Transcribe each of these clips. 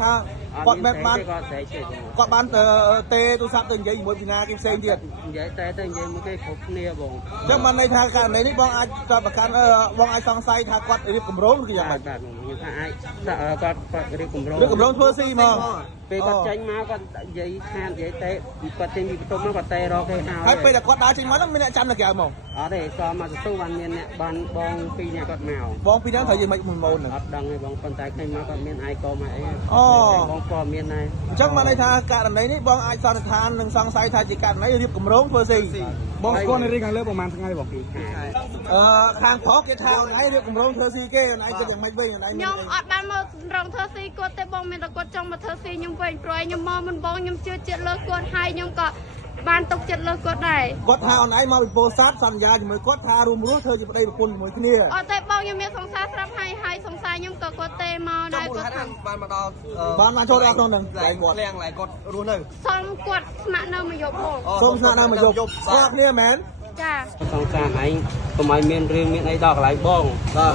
គាត់បានទេទូរស័ព្ទទៅនិយាយជាមួយពីណាគេផ្សេងទៀតនិយាយតែទៅនិយាយមួយគេគ្រប់គ្នាបងអញ្ចឹងបានន័យថាករណីនេះបងអាចចាប់ប្រកាន់បងអាចសង្ស័យថាគាត់រៀបគម្រោងឬយ៉ាងម៉េចបាទខ្ញុំថាអាចគាត់រៀបគម្រោងធ្វើស៊ីហ្មងពេលគាត់ចេញមកគាត់និយាយខាននិយាយតែគាត់ចេញពីបន្ទប់មកគាត់តែរកគេហើយពេលតែគាត់ដើរចេញមកហ្នឹងមានអ្នកចាំនៅក្រៅមកអត់ទេសមមកទទួលបានមានអ្នកបានបងពីរនាក់គាត់មកបងពីរនាក់ត្រូវយើងមិនម៉ូនហ្នឹងអត់ដឹងទេបងប៉ុន្តែឃើញមកគាត់មានអាយកមកអីបងក៏មានដែរអញ្ចឹងបានន័យថាករណីនេះបងអាចសន្និដ្ឋាននិងសង្ស័យថាជាករណីរៀបគម្រោងធ្វើស៊ីបងស្គាល់នៅរៀងខាងលើប្រហែលថ្ងៃបងខាងប្រុសគេថាអូនឯងរៀបគម្រោងធ្វើស៊ីគេអូនឯងគិតយ៉ាងម៉េចវិញអូនឯងខ្ញុំអត់បានមករងធ្វើស៊ីគាត់ទេបងមានតែគាត់ចង់មកធ្វើស៊ីខ្ញុំវិញព្រោះខ្ញុំមកមិនបងខ្ញុំជឿចិត្តលើគាត់ហើយខ្ញុំក៏បានទុកចិត្តលើគាត់ដែរគាត់ថាអូនឯងមកពីពោធិ៍សាត់សន្យាជាមួយគាត់ថារួមរស់ធ្វើជាប្តីប្រពន្ធជាមួយគ្នាអត់ទេបងខ្ញុំមានសង្សារស្រាប់ហើយសង្សារខ្ញុំក៏គាត់ទេមកដែរគាត់ថាបានមកដល់បានមកចូលដល់ក្នុងហ្នឹងកន្លែងគាត់រស់នៅសុំគាត់ស្នាក់នៅមួយយប់បងសុំស្នាក់នៅមួយយប់ស្គាល់គ្នាមែនចាសង្សារឯងកុំឲ្យមានរឿងមានអីដល់កន្លែងបងបាទ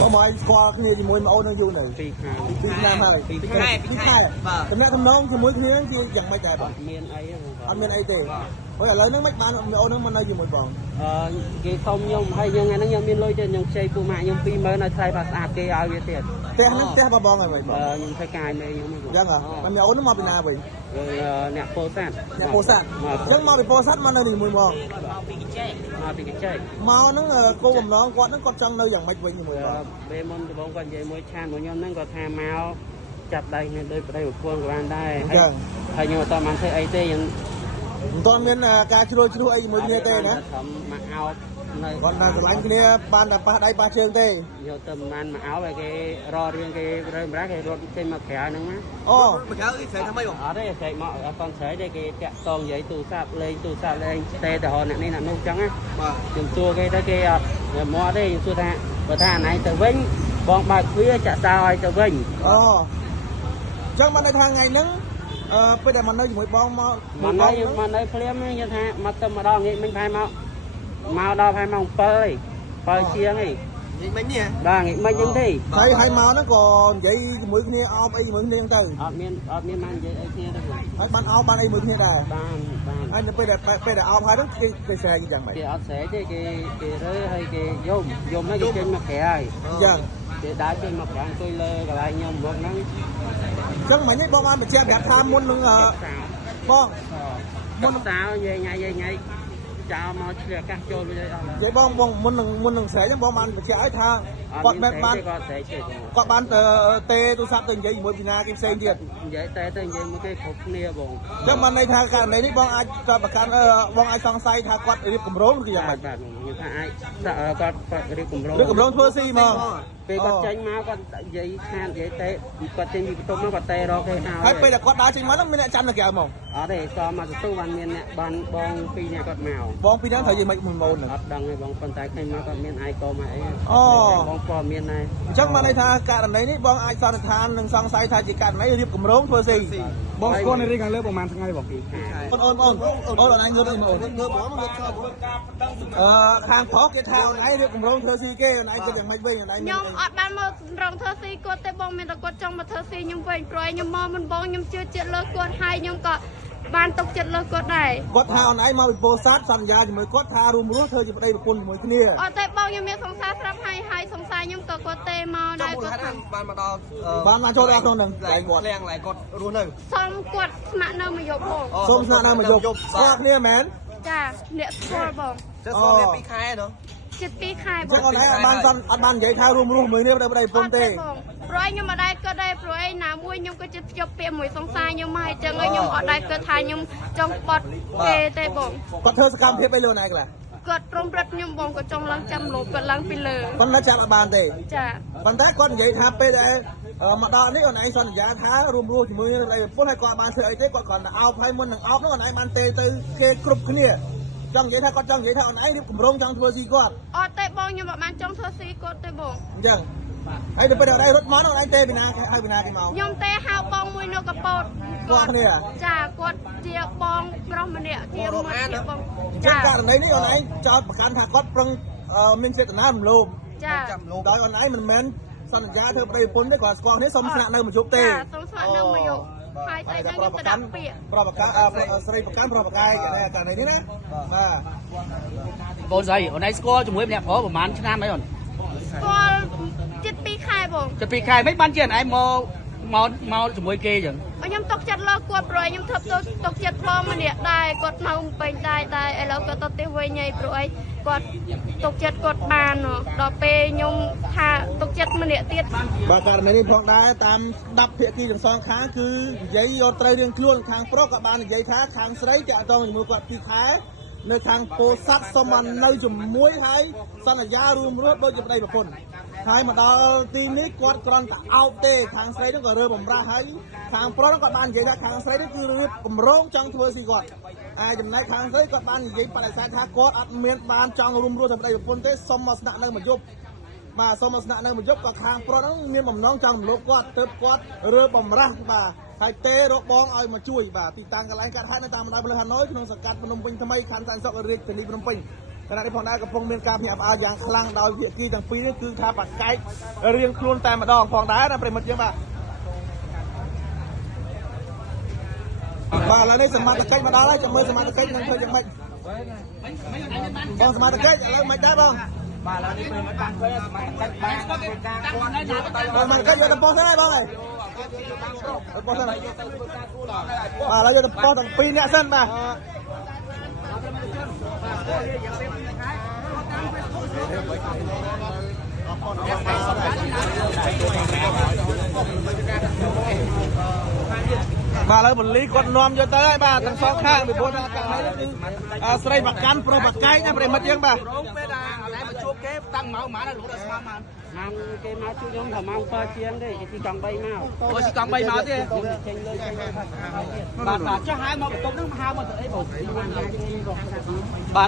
បងមកស្គាល់គ្នាជាមួយម៉ូននឹងយូរនៅ2ខែហើយ2ខែបាទតំណែងជាមួយគ្នាជាយ៉ាងម៉េចដែរបងមានអីអត់មានអីទេហើយឥឡូវហ្នឹងមិនបានអូនហ្នឹងមកនៅជាមួយបងគេសុំខ្ញុំហើយយើងថ្ងៃហ្នឹងខ្ញុំមានលុយទេខ្ញុំខ្ចីពូម៉ាក់ខ្ញុំ20000នៅថ្លៃបាទស្អាតគេឲ្យវាទៀតផ្ទះហ្នឹងផ្ទះបងហើយបងខ្ញុំធ្វើការមេខ្ញុំចឹងហ៎មិនអូនហ្នឹងមកពីណាវិញអ្នកពោធិ៍សាត់អ្នកពោធិ៍សាត់ចឹងមកពីពោធិ៍សាត់មកនៅជាមួយបងពីកញ្ចែកមកពីកញ្ចែកមកហ្នឹងគោបំណងគាត់ហ្នឹងគាត់ចង់នៅយ៉ាងម៉េចវិញជាមួយបងពេលមុនដំបូងគាត់និយាយមួយឆានរបស់ខ្ញុំហ្នឹងគាត់ថាមកចាប់ដៃគ្នាដោយប្តីប្រពន្ធក៏បានដែរហើយខ្ញុំអត់បានធ្វើអីទេខ្ញុំមិនទាន់មានការជ្រួលជ្រួសអីជាមួយគ្នាទេណាមកអោបនៅគាត់នៅកន្លែងគ្នាបានតែប៉ះដៃប៉ះជើងទេយកទៅមិនបានមកអោបឲ្យគេរករឿងគេរើម្រាស់គេរត់ចេញមកក្រៅហ្នឹងណាអូមកក្រៅគេស្រែកថាម៉េចបងអត់ទេស្រែកមកអត់តន់ស្រែកទេគេតាក់តងនិយាយទូរស័ព្ទលេងទេទៅរកអ្នកនេះអ្នកនោះចឹងណាបាទខ្ញុំសួរគេទៅគេអត់មកទេខ្ញុំសួរថាបើថាអណៃទៅវិញបងបើកទ្វារចាក់សោឲ្យទៅវិញអូចឹងបានន័យថាថ្ងៃហ្នឹងពេលដែលមកនៅជាមួយបងមកនៅភ្លាមខ្ញុំថាមកទៅម្ដងងាកមិញផែមកដល់ផែម៉ោង7ហើយ7ជាងហីងាកមិញនេះបាទងាកមិញហ្នឹងទេហើយមកហ្នឹងក៏និយាយជាមួយគ្នាអោបអីជាមួយគ្នាទៅអត់មានបាននិយាយអីគ្នាទេហើយបានអោបបានអីមួយគ្នាដែរបានហើយនៅពេលដែលអោបហើយហ្នឹងគេស្រែកយ៉ាងម៉េចគេអត់ស្រែកទេគេរើហើយគេយំហើយគេចេញមកក្រៅហើយចឹងគេដើរចេញមកក្រៅអង្គុយលើកន្លែងខ្ញុំមកហ្នឹងចឹងមិញនេះបងបានបញ្ជាក់ប្រាប់ថាមុននឹងបងមុនសៅយាយញ៉ៃចោលមកឆ្លៀកអាកាសចូលវិញអស់យាយបងមុននឹងស្រែកហ្នឹងបងបានបញ្ជាក់ឲ្យថាគាត់បានគាត់ស្រែកទេគាត់បានទេទូរស័ព្ទទៅនិយាយជាមួយពីណាគេផ្សេងទៀតនិយាយតែទៅនិយាយមួយគេគ្រប់គ្នាបងចឹងបានន័យថាករណីនេះបងអាចចាប់ប្រកាន់បងអាចសង្ស័យថាគាត់រៀបគម្រោងឬយ៉ាងម៉េចបាទខ្ញុំថាអាចគាត់រៀបគម្រោងធ្វើស៊ីហ្មងពេលគាត់ចេញមកគាត់និយាយខាននិយាយតែគាត់ចេញពីបន្ទប់មកគាត់តែរកគេហើយពេលតែគាត់ដើរចេញមកហ្នឹងមានអ្នកចាំនៅក្រៅមកអត់ទេសមមកទទួលបានមានអ្នកបានបងពីរនាក់គាត់មកបងពីរនាក់ត្រូវយើងមិនម៉ូនហ្នឹងអត់ដឹងទេបងប៉ុន្តែឃើញមកគាត់មានអាយកមកអីបងក៏មានដែរអញ្ចឹងបានន័យថាករណីនេះបងអាចសន្និដ្ឋាននិងសង្ស័យថាជាករណីរៀបគម្រោងធ្វើស៊ីបងស្គាល់នៅរៀងខាងលើប្រហែលថ្ងៃបងអូនឯងងើបនេះមកអូនងើបបងងើបឈរបងខាងប្រុសគេថាអូនឯងរៀបគម្រោងធ្វើស៊ីគេអូនឯងគិតយ៉ាងម៉េចវិញអូនឯងខ្ញុំអត់បានមករងធ្វើស៊ីគាត់ទេបងមានតែគាត់ចង់មកធ្វើស៊ីខ្ញុំវិញព្រោះខ្ញុំមកមិនបងខ្ញុំជឿចិត្តលើគាត់ហើយខ្ញុំក៏បានទុកចិត្តលើគាត់ដែរគាត់ថាអូនឯងមកពីពោធិ៍សាត់សន្យាជាមួយគាត់ថារួមរស់ធ្វើជាប្តីប្រពន្ធជាមួយគ្នាអត់ទេបងខ្ញុំមានសង្សារស្រាប់ហើយសង្សារខ្ញុំក៏គាត់ទេមកដែរគាត់ថាបានមកដល់បានមកចូលដល់ក្នុងហ្នឹងកន្លែងគាត់រស់នៅសុំគាត់ស្នាក់នៅមួយយប់បងសុំស្នាក់នៅមួយយប់ស្គាល់គ្នាមែនចាអ្នកស្គាល់បងស្គាល់គ្នា2ខែណ៎ជិត2ខែបងអូនឯងអត់បាននិយាយថារួមរស់មួយគ្នាប្តីប្រពន្ធទេព្រោះខ្ញុំអត់ដែរគាត់ដែរព្រោះឯណាមួយខ្ញុំក៏ជិតភ្ជាប់ពាក្យមួយសង្សារខ្ញុំហើយចឹងខ្ញុំអត់ដែរគិតថាខ្ញុំចង់បត់គេទេបងគាត់ធ្វើសកម្មភាពអីលើអូនឯងខ្លះគាត់ព្រមព្រឹត្តខ្ញុំបងក៏ចង់ឡើងចាំលោគាត់ឡើងពីលើប៉ុន្តែចាំអត់បានទេចាប៉ុន្តែគាត់និយាយថាពេលដែលមកដល់នេះអូនឯងសន្យាថារួមរស់ជាមួយនឹងប្តីប្រពន្ធហើយគាត់បានធ្វើអីទេគាត់គ្រាន់តែអោបហើយមុននឹងអោបនោះអូនឯងបានទេទៅគេគ្រប់គ្នាចង់និយាយថាគាត់ចង់និយាយថាអូនឯងរៀបគម្រោងចង់ធ្វើស៊ីគាត់អត់ទេបងខ្ញុំអត់បានចង់ធ្វើស៊ីគាត់ទេបងអញ្ចឹងហើយទៅពេលដែលរត់មកនោះអូនឯងទេពីណាហើយពីណាគេមកខ្ញុំទេហៅបងមួយនៅកពតគាត់គ្នាចាគាត់ជាបងប្រុសម្នាក់ជាមួយជាបងចាករណីនេះអូនឯងចោទប្រកាន់ថាគាត់ប្រឹងមានចេតនារំលោភចាដោយអូនឯងមិនមែន សន្យាធ្វើប្តីប្រពន្ធទេគាត់ស្គាល់គ្នាសុំស្នាក់នៅមកជប់ទេ សុំស្នាក់នៅមកយកហើយតែខ្ញុំទៅដាក់ពាក្យ ប្រប្រកាស្រីប្រកាន់ប្រប្រកាយកាលនេះណាបាទ បងស្រីអូនឯងស្គាល់ជាមួយម្នាក់ប្រុសប្រហែលឆ្នាំអីអូន ស្គាល់ជិត2ខែបង ជិត2ខែមិនបានជាឯងមកជាមួយគេចឹង ខ្ញុំຕົកចិត្តលើគាត់ព្រោះខ្ញុំធ្វើຕົកចិត្តបងម្នាក់ដែរគាត់នៅពេញដែរតែឥឡូវគាត់ទៅទីវិញហើយព្រោះអីគាត់ຕົកចិត្តគាត់បានដល់ពេលខ្ញុំថាຕົកចិត្តម្នាក់ទៀត បាទករណីនេះផងដែរតាមស្ដាប់ភាគីទាំងសងខាងគឺនិយាយយកត្រូវរៀងខ្លួនខាងប្រុសក៏បាននិយាយថាខាងស្រីតាក់ទងជាមួយគាត់2ខែនៅខាងពោធិ៍សាត់សុំបាននៅជាមួយហើយសន្យារួមរស់ដូចជាប្តីប្រពន្ធហើយមកដល់ទីនេះគាត់គ្រាន់តែអោបទេខាងស្រីនោះក៏រើបំរាស់ហើយខាងប្រុសនោះក៏បាននិយាយថាខាងស្រីនេះគឺរៀបកម្រងចង់ធ្វើស៊ីគាត់ហើយចំណែកខាងស្រីគាត់បាននិយាយបដិសេធថាគាត់អត់មានបានចង់រួមរស់តែប្តីប្រពន្ធទេសុំមកស្នាក់នៅមកយប់បាទសុំមកស្នាក់នៅមកយប់ក៏ខាងប្រុសនោះមានបំណងចង់រំលោភគាត់ទើបគាត់រើបំរាស់បាទហើយទេរកបងឲ្យមកជួយបាទទីតាំងកន្លែងកាត់ហេតុនៅតាមបណ្ដោយផ្លូវហាណូយក្នុងសង្កាត់ភ្នំពេញថ្មីខណ្ឌសែនសុខរាជធានីភ្នំពេញខណៈនេះផងដែរកំពុងមានការភ្ញាក់ផ្អើលយ៉ាងខ្លាំងដោយភាគីទាំងពីរនេះគឺថាបាក់កែករៀងខ្លួនតែម្ដងផងដែរណាប្រិមិត្តយើងបាទបាទឥឡូវនេះសមត្ថកិច្ចមកដល់ហើយចាំមើលសមត្ថកិច្ចនឹងធ្វើយ៉ាងម៉េចបងសមត្ថកិច្ចឥឡូវមិនដែរបងបាទឥឡូវនេះមិនបានធ្វើសមត្ថកិច្ចបានធ្វើការគាត់សមត្ថកិច្ចយកទៅប៉ុស្តិ៍ទេបងអើយប៉ុស្តិ៍ទេបាទឥឡូវយកទៅប៉ុស្តិ៍ទាំងពីរអ្នកសិនបាទបាទឥឡូវពលីគាត់នាំយកទៅហើយបាទទាំងសងខាងពីព្រោះថាករណីនេះគឺស្រីប្រកាន់ប្រុសប្រកែកណាប្រិមិត្តយើងបាទ រងពេលដែលមកជួបគេតាំងម៉ោងប៉ុន្មានរហូតដល់ស្មើម៉ោង ម៉ោងគេមកជួយខ្ញុំថាម៉ោង7ជាងទេគេទីកង់3មក អូជីកង់3មកទេ ខ្ញុំចេញលើចេញលើ បាទចុះហើយមកបន្ទប់ហ្នឹងហៅមកទៅអីបង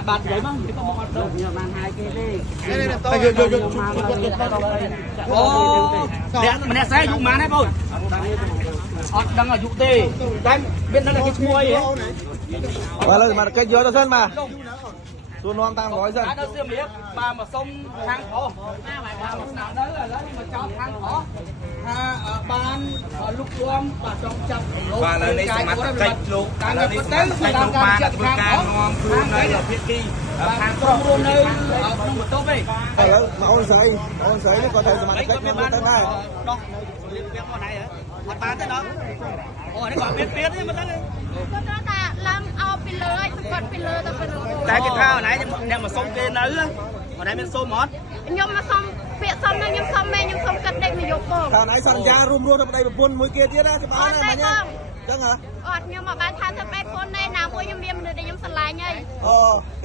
បាទនិយាយមកគេក៏មកអត់ទៅ ខ្ញុំបានហាយគេទេ តែយកអូអ្នកម្នាក់ស្រីអាយុប៉ុន្មានហើយបងអត់ដឹងអាយុទេតែមានដឹងតែគេឈ្មោះអីហ៎ បាទឥឡូវសមត្ថកិច្ចយកទៅសិនបាទសួរនាំតាមរយសិន តែនៅសៀមរាបបាទមកសុំខាងប្រុសបាទមកស្នាក់នៅឥឡូវមកចោទខាងប្រុសថាបានលុកលំបាទចង់ចាប់លោកបាទឥឡូវនេះសមត្ថកិច្ចលោកឥឡូវនេះសមត្ថកិច្ចលោកបានធ្វើការនាំខ្លួននៅភាគីខាងប្រុសរួមនៅក្នុងបន្ទប់ឯង ឥឡូវមកអូនស្រីនេះគាត់ត្រូវសមត្ថកិច្ចមកទៅដែរ ដោះរៀបរៀបមកណៃហ៎អត់បានទេដល់អូនេះគាត់មានទៀតទេមិនដឹងទេ គាត់ត្រូវតែឡើងអោបពីលើឲ្យគាត់ពីលើទៅពីលើ តែគេថាអូនឯងអ្នកមកសុំគេនៅអូនឯងមានសុំអត់ ខ្ញុំមកសុំពាក្យសុំនឹងខ្ញុំសុំមែនខ្ញុំសុំកាត់ដេកមកយកបង ថាណៃសន្យារួមរស់ទៅប្តីប្រពន្ធមួយគេទៀតណាច្បាស់ណាស់មិញចឹងហ៎ អត់ខ្ញុំមកបានថាធ្វើបែបខ្លួនណែណាមួយខ្ញុំមានមនុស្សដែលខ្ញុំស្រឡាញ់ហើយ អូ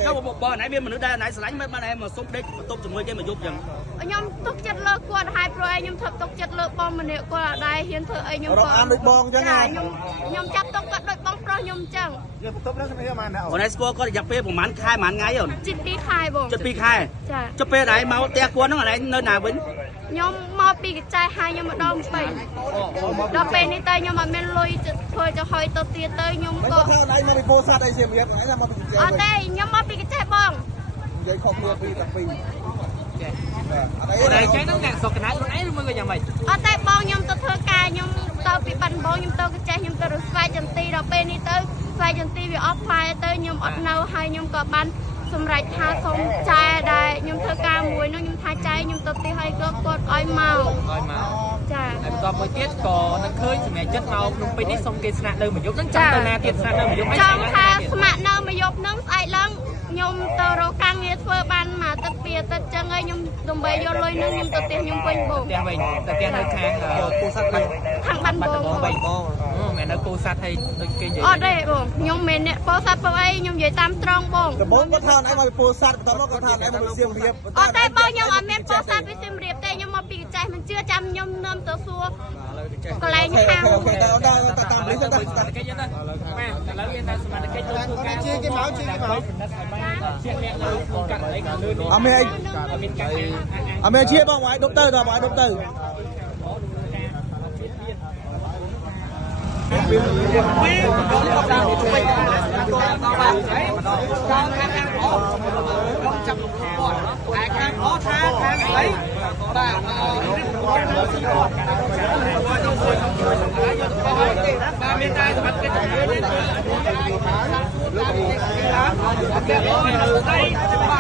ចុះបងអូនឯងមានមនុស្សដែលអូនឯងស្រឡាញ់មិនបានឯងមកសុំដេកបន្ទប់ជាមួយគេមកយប់ចឹង ខ្ញុំទុកចិត្តលើគាត់ហើយព្រោះឯងខ្ញុំធ្វើទុកចិត្តលើបងម្នាក់គាត់អត់ដែរហ៊ានធ្វើអីខ្ញុំ រកអានដូចបងចឹងណា ខ្ញុំចាប់ទុកគាត់ដូចបងប្រុសខ្ញុំចឹង យកបន្ទប់ហ្នឹងស្អីមកណា អូនឯងស្គាល់គាត់រយៈពេលប្រហែលខែប្រហែលថ្ងៃអូន ជិត2ខែបង ជិត2ខែ ចា ចុះពេលដែលមកផ្ទះគាត់ហ្នឹងអូនឯងនៅណាវិញ ខ្ញុំមកពីកញ្ចែហើយខ្ញុំមកដល់ពេញដល់ពេលនេះទៅខ្ញុំអត់មានលុយធ្វើទៅហើយទៅទៀតទៅខ្ញុំ មិន ក៏ ថាណៃមកពីពោធិ៍សាត់អីសៀមរាបណៃថាមកពី អត់ទេខ្ញុំមកពីកញ្ចែបង និយាយខុសគ្នាពីតាពីអត់អី អូនឯងចេះហ្នឹងអ្នកសុកកណៃខ្លួនឯងឬមួយក៏យ៉ាងម៉េច អត់ទេបងខ្ញុំទៅធ្វើការខ្ញុំទៅពីបាត់ដំបងខ្ញុំទៅកញ្ចែខ្ញុំទៅរស្វែកចន្ទីដល់ពេលនេះទៅស្វែកចន្ទីវាអស់ផ្លែទៅខ្ញុំអត់នៅហើយខ្ញុំក៏បានសម្រេចថាសូមចែដែរខ្ញុំធ្វើការមួយនោះខ្ញុំថាចែខ្ញុំទៅទីហើយក៏គាត់ឲ្យមកចា ហើយបន្ទាប់មួយទៀតក៏នឹកឃើញសម្រាប់ចិត្តមកក្នុងពេញនេះសុំគេស្នាក់នៅមួយយប់ហ្នឹងចាំទៅណាទៀតស្នាក់នៅមួយយប់អី ចង់ថាស្ម័គ្រនៅមួយយប់ហ្នឹងស្អែកឡើងខ្ញុំទៅរកការងារធ្វើបានមួយអាទិត្យពីរអាទិត្យចឹងហើយខ្ញុំដើម្បីយកលុយហ្នឹងខ្ញុំទៅផ្ទះខ្ញុំវិញបង ផ្ទះវិញតែផ្ទះនៅខាងពោធិ៍សាត់វិញ ខាងបាត់ដំបង 3បងមែននៅពោធិ៍សាត់ហើយដូចគេនិយាយ អត់ទេបងខ្ញុំមិនអ្នកពោធិ៍សាត់ពោអីខ្ញុំនិយាយតាមត្រង់បង ដំបងគាត់ថាណៃមកពីពោធិ៍សាត់បន្ទាប់មកគាត់ថាណៃមកពីសៀមរាប អត់ទេបងខ្ញុំអត់មានពោធិ៍សាត់ពីសៀមរាបទេខ្ញុំមកពីកញ្ចែមិនជឿចាំខ្ញុំនាំទៅសួរកន្លែងខាង អូខេតើតាមនេះទៅ គេយល់ទៅម៉ែឥឡូវមានតែសមត្ថកិច្ចចូលធ្វើការជាគេមកជាគេមកជាអ្នកនៅក្នុងកាត់អីក៏លឿន អត់មានអី មានការ អត់មានជាបងឲ្យដប់ទៅដល់ឲ្យដប់ទៅ ពីចូលដល់តាមទៅវិញបាទហើយចូលខាងខខ្ញុំចាប់គាត់តែខាងខថាខាងស្អីបាទបាទមានតែសម្បត្តិកិច្ចការនេះតាមវិទ្យាសាស្ត្រតាមវិទ្យាសាស្ត្រអត់មានស្អី